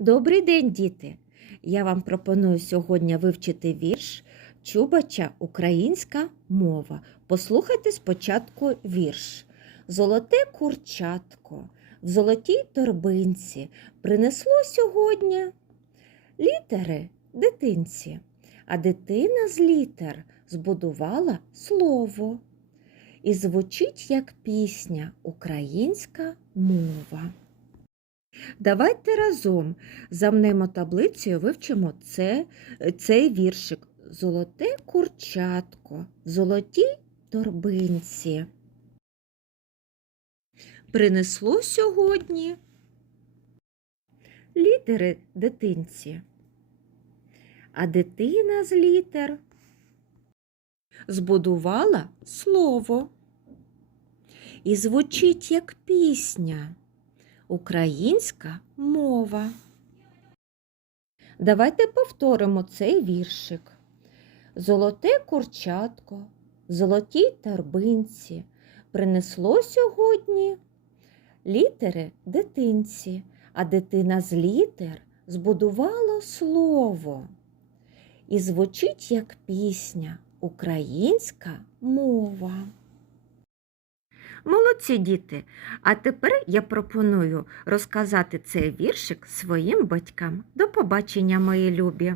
Добрий день, діти! Я вам пропоную сьогодні вивчити вірш Чубача Українська мова. Послухайте спочатку вірш. Золоте курчатко в золотій торбинці принесло сьогодні літери дитинці, а дитина з літер збудувала слово. І звучить як пісня Українська мова. Давайте разом замнемо таблицею, вивчимо це, цей віршик. Золоте курчатко в золотій торбинці. Принесло сьогодні літери дитинці, а дитина з літер збудувала слово. І звучить як пісня. Українська мова. Давайте повторимо цей віршик. Золоте курчатко золотій торбинці принесло сьогодні літери дитинці, а дитина з літер збудувала слово. І звучить як пісня Українська мова. Молодці діти! А тепер я пропоную розказати цей віршик своїм батькам. До побачення, мої любі!